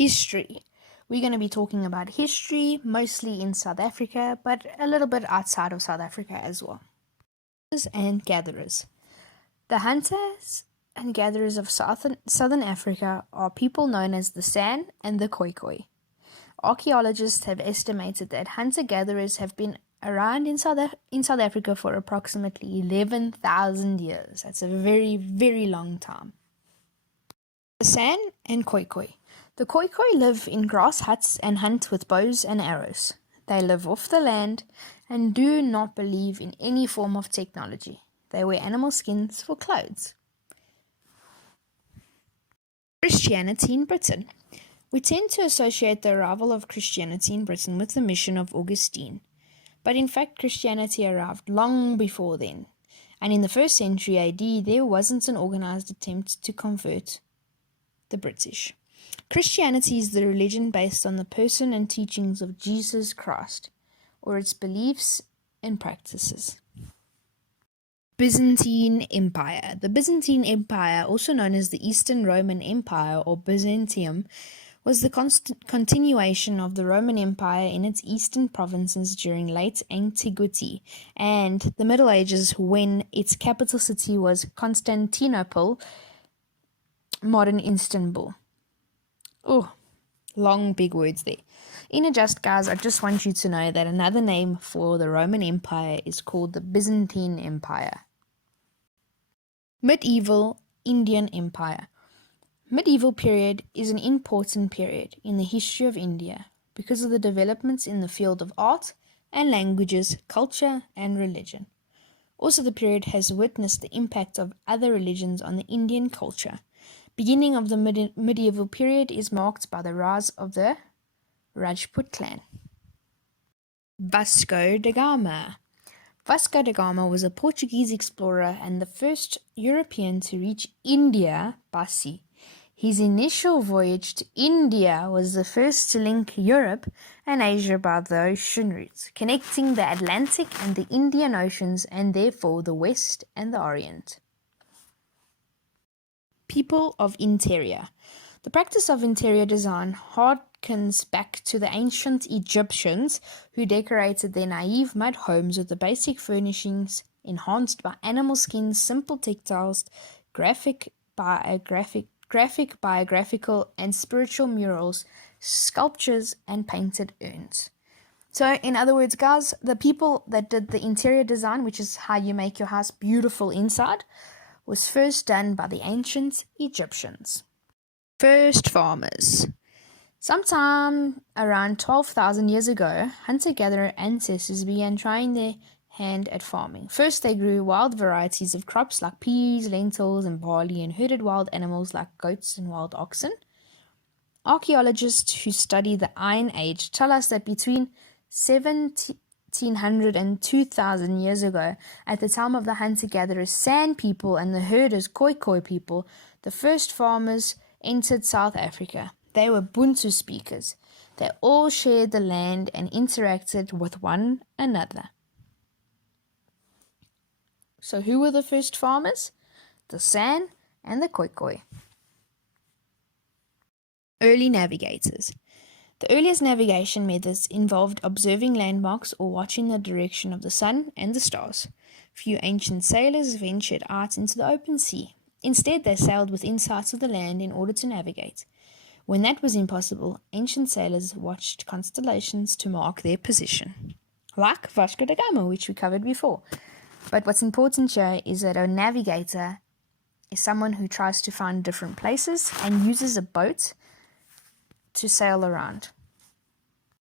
History. We're going to be talking about history, mostly in South Africa, but a little bit outside of South Africa as well. Hunters and gatherers. The hunters and gatherers of Southern Africa are people known as the San and the Khoikhoi. Archaeologists have estimated that hunter-gatherers have been around in South Africa for approximately 11,000 years. That's a very, very long time. The San and Khoikhoi. The Khoikhoi live in grass huts and hunt with bows and arrows. They live off the land and do not believe in any form of technology. They wear animal skins for clothes. Christianity in Britain. We tend to associate the arrival of Christianity in Britain with the mission of Augustine. But in fact, Christianity arrived long before then. And in the 1st century AD, there wasn't an organized attempt to convert the British. Christianity is the religion based on the person and teachings of Jesus Christ, or its beliefs and practices. Byzantine Empire. The Byzantine Empire, also known as the Eastern Roman Empire or Byzantium, was the continuation of the Roman Empire in its eastern provinces during late antiquity and the Middle Ages, when its capital city was Constantinople, modern Istanbul. Oh, long big words there. In a just, guys, I just want you to know that another name for the Roman Empire is called the Byzantine Empire. Medieval Indian Empire. Medieval period is an important period in the history of India because of the developments in the field of art and languages, culture and religion. Also, the period has witnessed the impact of other religions on the Indian culture. Beginning of the medieval period is marked by the rise of the Rajput clan. Vasco da Gama. Vasco da Gama was a Portuguese explorer and the first European to reach India by sea. His initial voyage to India was the first to link Europe and Asia by the ocean route, connecting the Atlantic and the Indian Oceans and therefore the West and the Orient. People of interior. The practice of interior design harkens back to the ancient Egyptians who decorated their naive mud homes with the basic furnishings enhanced by animal skins, simple textiles, graphic, biographical, and spiritual murals, sculptures, and painted urns. So, in other words, guys, the people that did the interior design, which is how you make your house beautiful inside, was first done by the ancient Egyptians. First farmers. Sometime around 12,000 years ago, hunter-gatherer ancestors began trying their hand at farming. First, they grew wild varieties of crops like peas, lentils, and barley, and herded wild animals like goats and wild oxen. Archaeologists who study the Iron Age tell us that between 1700 and 2000 years ago, at the time of the hunter-gatherers San people and the herders Khoikhoi people, the first farmers entered South Africa. They were Bantu speakers. They all shared the land and interacted with one another. So who were the first farmers? The San and the Khoikhoi. Early navigators. The earliest navigation methods involved observing landmarks or watching the direction of the sun and the stars. Few ancient sailors ventured out into the open sea. Instead, they sailed within sight of the land in order to navigate. When that was impossible, ancient sailors watched constellations to mark their position, like Vasco da Gama, which we covered before. But what's important here is that a navigator is someone who tries to find different places and uses a boat to sail around.